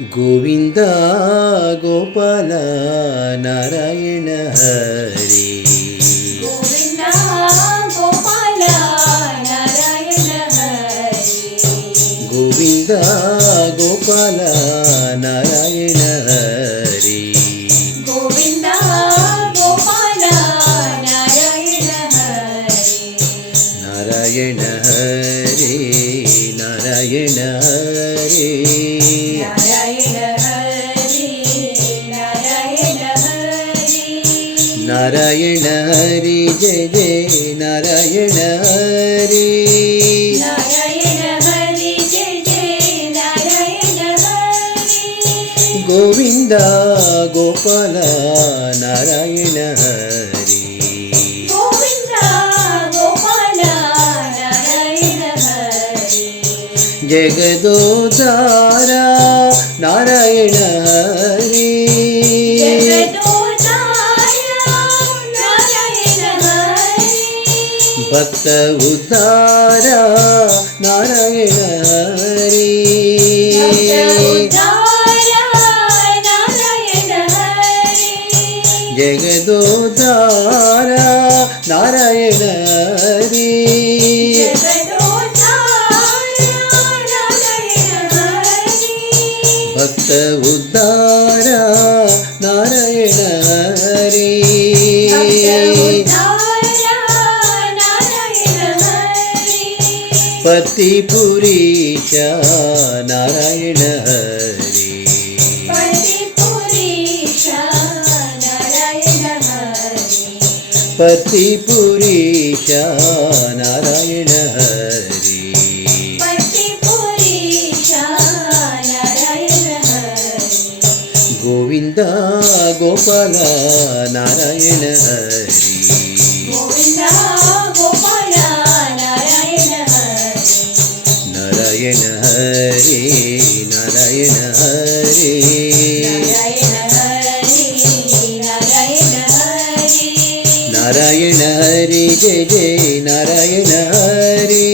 गोविंद गोपाल नारायण हरि। गोविंद गोपाल नारायण हरि। गोविंद गोपाल नारायण हरि। गोविंद गोपाल नारायण हरि। नारायण हरि नारायण हरि। नारायण हरि जय जय नारायण हरि। नारायण हरि जय जय नारायण हरि। गोविंद गोपाल नारायण हरि। गोविंद गोपाल नारायण हरि। जगदोद्धारा नारायण हरि। भक्त उद्धारा नारायण हरि। जगदोद्धारा नारायण हरि। भक्त उद्धारा नारायण हरि। पति पुरीश नारायण हरि। पति पुरीश नारायण हरि। पति पुरीश नारायण हरि। पति पुरीश नारायण हरि। गोविंद गोपाल नारायण हरि। गोविंद गोपाल नारायण हरि। नारायण हरि नारायण हरि। नारायण हरि जय जय नारायण हरि।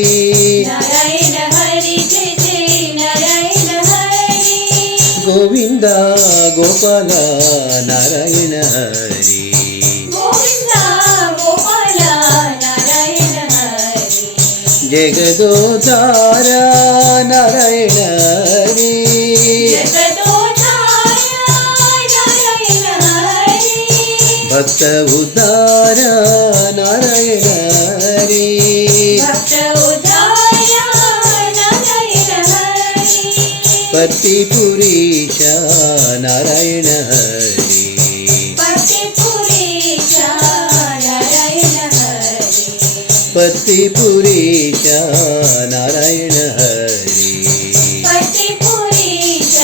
नारायण हरि जय जय नारायण हरि। गोविंद गोपाल नारायण हरि। गोविंद गोपाल नारायण हरि। जगदोद्धारा नारायण हरि। जगदोद्धारा नारायण हरि। भक्त उद्धारा नारायण हरि। भक्त उद्धारा नारायण हरि। पति पुरीश नारायण हरि। पति पुरीश नारायण हरि। पति पुरीश नारायण हरि। पति पुरीश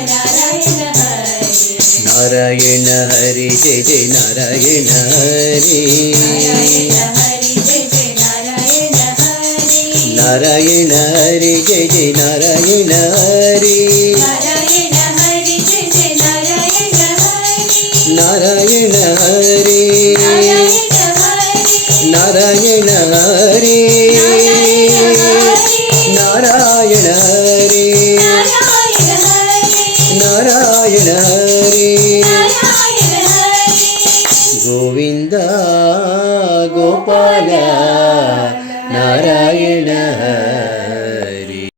नारायण हरि। नारायण हरि जय जय नारायण हरि। नारायण हरि जय जय नारायण हरि। नारायण हरि जय जय नारायण हरि। नारायण हरि नारायण हरि। नारायण हरि नारायण हरि।